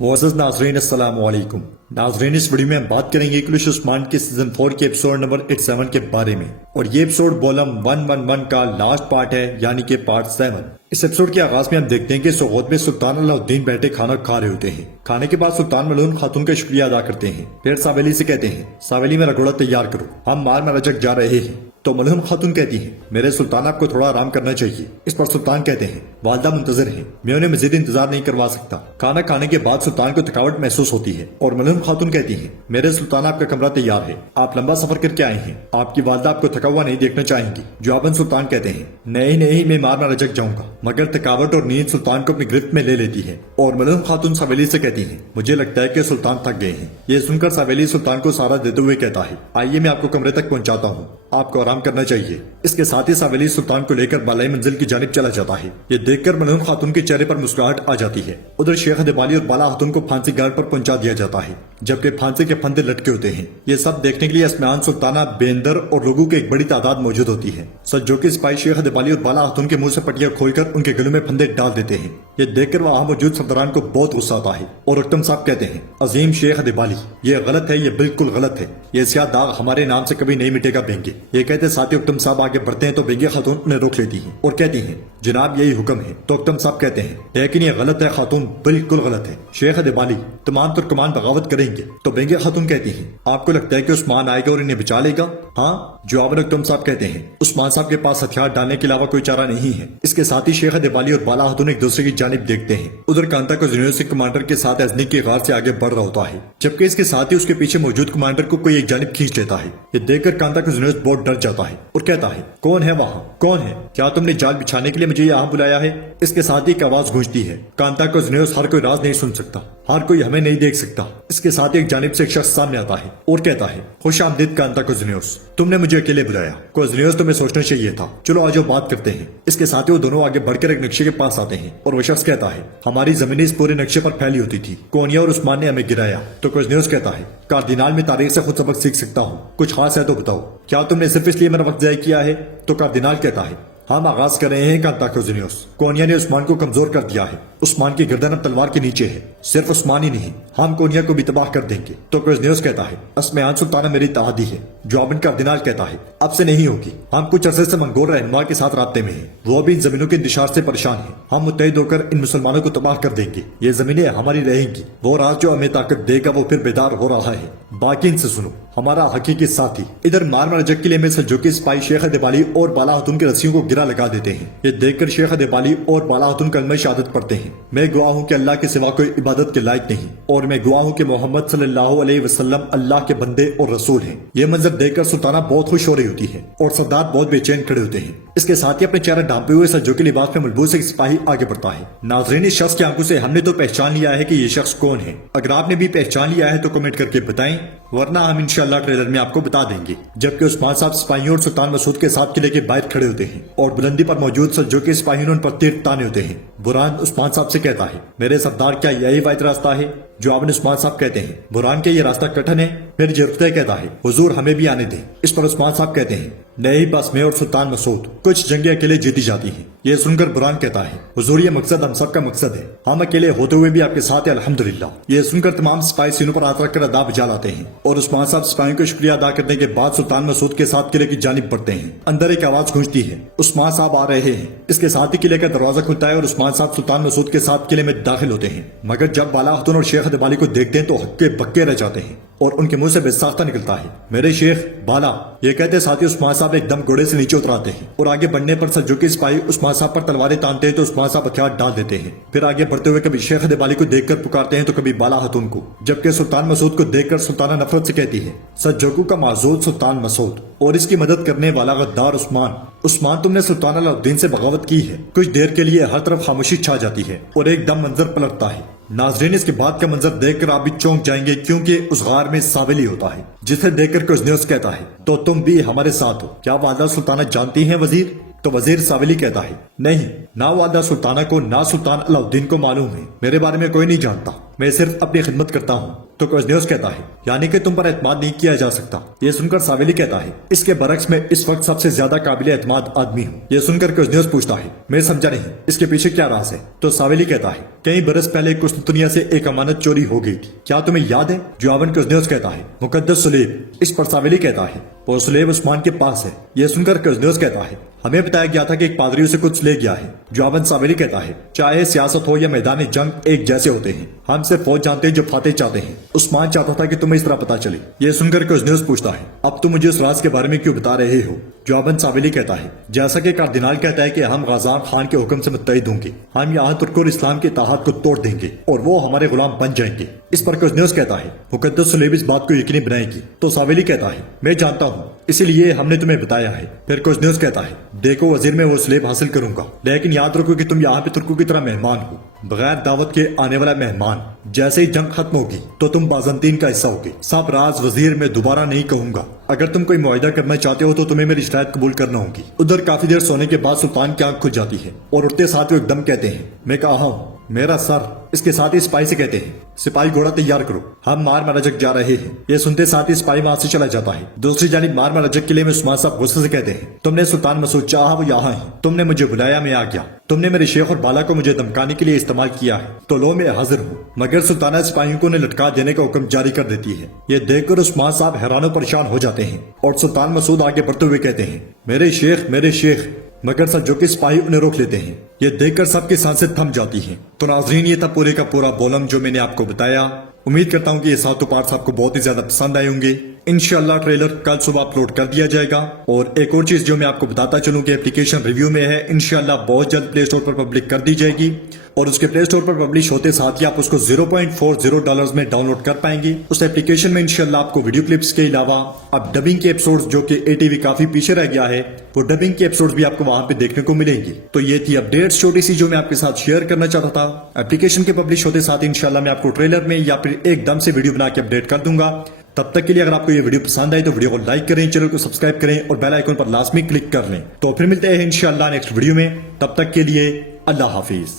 मुअज़्ज़ज़ नाज़रीन अस्सलाम वालेकुम। नाज़रीन, इस वीडियो में हम बात करेंगे इंग्लिश उस्मान के सीजन 4 के एपिसोड नंबर 87 के बारे में, और ये एपिसोड वॉल्यूम 111 का लास्ट पार्ट है, यानी कि पार्ट 7। इस एपिसोड के आगाज में हम देखते हैं कि सोगोत में सुल्तान अलाउद्दीन बैठे खाना खा रहे होते हैं। खाने के बाद सुल्तान मलून खातून का शुक्रिया अदा करते हैं। फिर सावेली से कहते हैं, सावेली मेरा घोड़ा तैयार करो, हम मार में रजक जा रहे हैं। तो मलहूम खातून कहती हैं, मेरे सुल्तान आपको थोड़ा आराम करना चाहिए। इस पर सुल्तान कहते हैं, वालदा मुंतजर हैं, मैं उन्हें मजीद इंतजार नहीं करवा सकता। खाना खाने के बाद सुल्तान को थकावट महसूस होती है और मलहूम खातून कहती हैं, मेरे सुल्तान आपका कमरा तैयार है, आप लंबा सफर करके आए हैं, आपकी वालदा आपको थका हुआ नहीं देखना चाहेंगी। जवाबन सुल्तान कहते हैं, नहीं नहीं, मैं मार में रजक जाऊंगा। मगर थकावट और नींद सुल्तान को अपनी गिरफ्त में ले लेती है और मलहूम खातून सावेली से कहती है, मुझे लगता है कि सुल्तान थक गए हैं। ये सुनकर सावेली सुल्तान को सहारा देते हुए कहता है, आइए मैं आपको कमरे तक पहुंचाता हूँ, आपको आराम करना चाहिए। इसके साथ ही सावेली सुल्तान को लेकर बालाई मंजिल की जानिब चला जाता है। ये देखकर मलहूम खातून के चेहरे पर मुस्कुराहट आ जाती है। उधर शेख अदबाली और बाला खातून को फांसी गार्ड पर पहुंचा दिया जाता है, जबकि फांसी के फंदे लटके होते हैं। ये सब देखने के लिए असमान सुल्ताना, बेंदर और लोगों की एक बड़ी तादाद मौजूद होती है। सज्जो के सिपाही शेख अदबाली और बाला खातून के मुंह से पटिया खोलकर उनके गलों में फंदे डाल देते हैं। ये देखकर वहां मौजूद सरदारान को बहुत गुस्सा आता है और उक्तम साहब कहते हैं, अजीम शेख अदबाली, ये गलत है, ये बिल्कुल गलत है। ये स्याह दाग हमारे नाम से कभी नहीं मिटेगा बेंगे। ये कहते साथ ही उक्तम साहब आगे बढ़ते हैं तो बेंगे खातून उन्हें रोक लेती है और कहती है, जनाब यही हुक्म है। तो उक्तम साहब कहते हैं, लेकिन ये गलत है खातून, बिल्कुल गलत है। शेख अदबाली तमाम तुर्कमान बगावत करेंगे। तो बेंगे खातून कहती है, आपको लगता है कि उस्मान आएगा और इन्हें बचा लेगा? हाँ। जवाब में उक्तम साहब कहते हैं, उस्मान साहब के पास हथियार डालने के अलावा कोई चारा नहीं है। इसके साथ ही शेख अदबाली और बाला खातून एक दूसरे की जानिब देखते हैं। उधर कांता को यूनिवर्सिटी कमांडर के साथ अजनी की गार से आगे बढ़ रहा होता है, जबकि इसके साथ ही उसके पीछे मौजूद कमांडर को कोई एक जानिब खींच लेता है। ये देखकर कांता को यूनिवर्सिटी बहुत डर जाता है और कहता है, कौन है वहाँ, कौन है? क्या तुमने जाल बिछाने के लिए मुझे यहाँ बुलाया है? इसके साथ ही एक आवाज गूंजती है, कांता को यूनिवर्सिटी हर कोई राज नहीं सुन सकता, हर कोई हमें नहीं देख सकता। इसके साथ ही एक जानिब से एक शख्स सामने आता है और कहता है, खुश आमदीद कांता को यूनिवर्सिटी, तुमने मुझे अकेले बुलाया। को यूनिवर्सिटी तुम्हें सोचना चाहिए था, चलो आज बात करते हैं। इसके साथ ही वो दोनों आगे बढ़कर एक नक्शे के पास आते हैं और वो शख्स कहता है, हमारी जमीनें इस पूरे नक्शे पर फैली होती थी, कोनिया और उस्मान ने हमें गिराया। तो कुछ कहता है, कार्दिनाल में तारीख से खुद सबक सीख सकता हूँ, कुछ खास है तो बताओ, क्या तुमने सिर्फ इसलिए मेरा वक्त जाया किया है? तो कार्दिनाल कहता है, हम आगाज कर रहे हैं कांता को यूनिवर्सिटी, कोनिया ने उस्मान को कमजोर कर दिया है, उस्मान की गर्दन अब तलवार के नीचे है। सिर्फ उस्मान ही नहीं, हम कोनिया को भी तबाह कर देंगे। तो कुछ कहता है, असमान सुल्ताना मेरी तहादी है। जवाबन कार्दिनाल कहता है, अब से नहीं होगी, हम कुछ अरसे से मंगोल रहनुमा के साथ रास्ते में हैं, वो भी इन जमीनों के इंतशार से परेशान हैं। हम मुत्तहिद होकर इन मुसलमानों को तबाह कर देंगे, ये जमीनें हमारी रहेंगी। वो राज जो हमें ताकत देगा वो फिर बेदार हो रहा है, बाकी इनसे सुनो, हमारा हकीकी साथी। इधर मार रजक के लिए में सज्जो के सिपाही शेख अदबाली और बाला खातून की रस्सियों को गिरा लगा देते हैं। ये देखकर शेख अदबाली और बाला खातून कलमा शहादत पढ़ते हैं, मैं गवाह हूँ कि अल्लाह के सिवा कोई इबादत के लायक नहीं, और मैं गवाह हूँ कि मोहम्मद सल्लल्लाहु अलैहि वसल्लम अल्लाह के बंदे और रसूल हैं। ये मंजर देखकर सुल्ताना बहुत खुश हो रही होती है और सरदार बहुत बेचैन खड़े होते हैं। इसके साथ ही अपने चेहरा ढांपे हुए सज्जो के लिबास में मलबूस एक सिपाही आगे बढ़ता है। नाज़रीन, इस शख्स की आंखों से हमने तो पहचान लिया है कि ये शख्स कौन है। अगर आपने भी पहचान लिया है तो कमेंट करके बताएं, वरना हम इंशाअल्लाह ट्रेलर में आपको बता देंगे। जबकि उस्मान साहब सिपाहियों और सुल्तान मसूद के साथ किले के बाहर खड़े होते हैं और बुलंदी पर मौजूद सज्जो के सिपाहियों ने उन पर तीर ताने होते हैं। बुरहान उस्मान साहब से कहता है, मेरे सरदार क्या यही वाहिद रास्ता है? जवाब में उस्मान साहब कहते हैं, बुरहान के ये रास्ता कठिन है। फिर जरफ्ते कहता है, हुजूर हमें भी आने दें। इस पर उस्मान साहब कहते हैं, नहीं, बस मैं और सुल्तान मसूद, कुछ जंगें अकेले जीती जाती हैं। ये सुनकर बुरहान कहता है, हुजूर ये मकसद हम सब का मकसद है, हम अकेले होते हुए भी आपके साथ हैं अल्हम्दुलिल्लाह। ये सुनकर तमाम सिपाही सीनों पर हाथ रखकर अदा बजा लाते हैं और उस्मान साहब सिपाहियों को शुक्रिया अदा करने के बाद सुल्तान मसूद के साथ किले की जानिब बढ़ते हैं। अंदर एक आवाज गूंजती है, उस्मान साहब आ रहे हैं। इसके साथ ही किले का दरवाजा खुलता है और उस्मान साहब सुल्तान मसूद के साथ किले में दाखिल होते हैं। मगर जब बाला खातून और शेख अदबाली को देखते हैं तो हक्के बक्के रह जाते हैं और उनके मुंह से बेसाख्ता निकलता है, मेरे शेख बाला। ये कहते साथ ही उस्मान साहब एकदम घोड़े से नीचे उतराते हैं और आगे बढ़ने पर सज्जो के सिपाही उस्मान साहब पर तलवारें तानते हैं तो उस्मान साहब हथियार डाल देते हैं। फिर आगे बढ़ते हुए कभी शेख अदबाली को देखकर पुकारते हैं तो कभी बाला खातून को, जबकि सुल्तान मसूद को देखकर सुल्ताना नफरत से कहती है, सज्जोकू का माजूद सुल्तान मसूद और इसकी मदद करने वाला गद्दार उस्मान। उस्मान, तुमने सुल्तान अलाउद्दीन से बगावत की है। कुछ देर के लिए हर तरफ खामोशी छा जाती है और एकदम मंजर पलटता है। नाज़रीन, इसके बाद का मंजर देखकर आप भी चौंक जाएंगे, क्योंकि उस गार में सावेली होता है, जिसे देखकर कुछ न्यूज़ कहता है, तो तुम भी हमारे साथ हो, क्या वालदा सुल्ताना जानती हैं वजीर? तो वजीर सावेली कहता है, नहीं, ना वालदा सुल्ताना को ना सुल्तान अलाउद्दीन को मालूम है, मेरे बारे में कोई नहीं जानता, मैं सिर्फ अपनी खिदमत करता हूँ। तो कोजनेस कहता है यानी कि तुम पर एतमाद नहीं किया जा सकता। ये सुनकर सावेली कहता है इसके बरक्स में इस वक्त सबसे ज्यादा काबिल एतमाद आदमी हूँ। ये सुनकर कोजनेस पूछता है मैं समझा नहीं, इसके पीछे क्या राज है? तो सावेली कहता है कई बरस पहले कुस्तुनिया से एक अमानत चोरी हो गई थी, क्या तुम्हें याद है? जवाबन कोजनेस कहता है मुकद्दस सुलेब। इस पर सावेली कहता है वो सुलेब उस्मान के पास है। यह सुनकर कोजनेस कहता है हमें बताया गया था कि एक पादरी उसे कुछ ले गया है। जवाबन सावेली कहता है चाहे सियासत हो या मैदान जंग एक जैसे होते हैं, हम सिर्फ फौज जानते हैं जो फातेह चाहते हैं। उस्मान चाहता था कि तुम्हें इस तरह पता चले। यह सुनकर कोजनेस पूछता है अब तुम मुझे उस राज के बारे में क्यों बता रहे हो? जवाबन सावेली कहता है जैसा कि कार्दिनाल कहता है कि हम गाज़ान खान के हुक्म से मुत्तहिद होंगे, हम यहाँ तुर्क और इस्लाम के इत्तेहाद को तोड़ देंगे और वो हमारे गुलाम बन जाएंगे। इस पर कोजनेस कहता है मुकद्दस सुलेब इस बात को यकीनी बनाएगी। तो सावेली कहता है मैं जानता हूँ, इसीलिए हमने तुम्हें बताया है। फिर कोजनेस कहता है देखो वजीर में वो सुलेब हासिल करूंगा, लेकिन याद रखो कि तुम यहाँ पे तुर्कों की तरह मेहमान हो, बगैर दावत के आने वाला मेहमान। जैसे ही जंग खत्म होगी तो तुम बाज़ंतीन का हिस्सा होगे। सब राज वजीर में दोबारा नहीं कहूंगा। अगर तुम कोई मुआहिदा करना चाहते हो तो तुम्हें मेरी शिकायत कबूल करना होगी। उधर काफी देर सोने के बाद सुल्तान की आंख खुल जाती है और उठते साथ वो एकदम कहते हैं मैं कहा हूँ मेरा सर। इसके साथ ही सिपाही से कहते हैं सिपाही घोड़ा तैयार करो, हम मार मरजक जा रहे हैं। ये सुनते साथ ही सिपाही वहां से चला जाता है। दूसरी जानिब मार मरजक किले में उस्मान साहब गुस्से से कहते हैं तुमने सुल्तान मसूद चाहा वो यहाँ है, तुमने मुझे बुलाया मैं आ गया, तुमने मेरे शेख और बाला को मुझे धमकाने के लिए इस्तेमाल किया है, तो लो मैं हाजिर हूँ। मगर सुल्ताना सिपाहियों को लटका देने का हुक्म जारी कर देती है। ये देखकर उस्मान साहब हैरान परेशान हो जाते हैं और सुल्तान मसूद आगे बढ़ते हुए कहते हैं मेरे शेख। मगर सज्जों के सिपाही उन्हें रोक लेते हैं। ये देखकर सबकी सांसें थम जाती हैं। तो नाजरीन ये था पूरे का पूरा बोलम जो मैंने आपको बताया। उम्मीद करता हूँ कि ये सातों पार्ट्स आपको बहुत ही ज्यादा पसंद आए होंगे। इंशाल्लाह ट्रेलर कल सुबह अपलोड कर दिया जाएगा। और एक और चीज जो मैं आपको बताता चलूं कि एप्लीकेशन रिव्यू में है, इंशाल्लाह बहुत जल्द प्ले स्टोर पर पब्लिक कर दी जाएगी और उसके प्ले स्टोर पर पब्लिश होते साथ ही आप उसको $0.40 में डाउनलोड कर पाएंगे। उस एप्लीकेशन में इंशाल्लाह आपको वीडियो क्लिप्स के अलावा अब डबिंग के एपिसोड्स जो कि ATV काफी पीछे रह गया है, वो डबिंग के एपिसोड्स भी आपको वहां पे देखने को मिलेंगे। तो ये थी अपडेट्स छोटी सी जो मैं आपके साथ शेयर करना चाहता था। एप्लीकेशन के पब्लिश होते साथ इंशाल्लाह मैं आपको ट्रेलर में या फिर एकदम से वीडियो बना के अपडेट कर दूंगा। तब तक के लिए अगर आपको ये वीडियो पसंद आई तो वीडियो को लाइक करें, चैनल को सब्सक्राइब करें और बेल आइकन पर लाजमी क्लिक कर लें। तो फिर मिलते हैं इंशाल्लाह नेक्स्ट वीडियो में। तब तक के लिए अल्लाह हाफिज।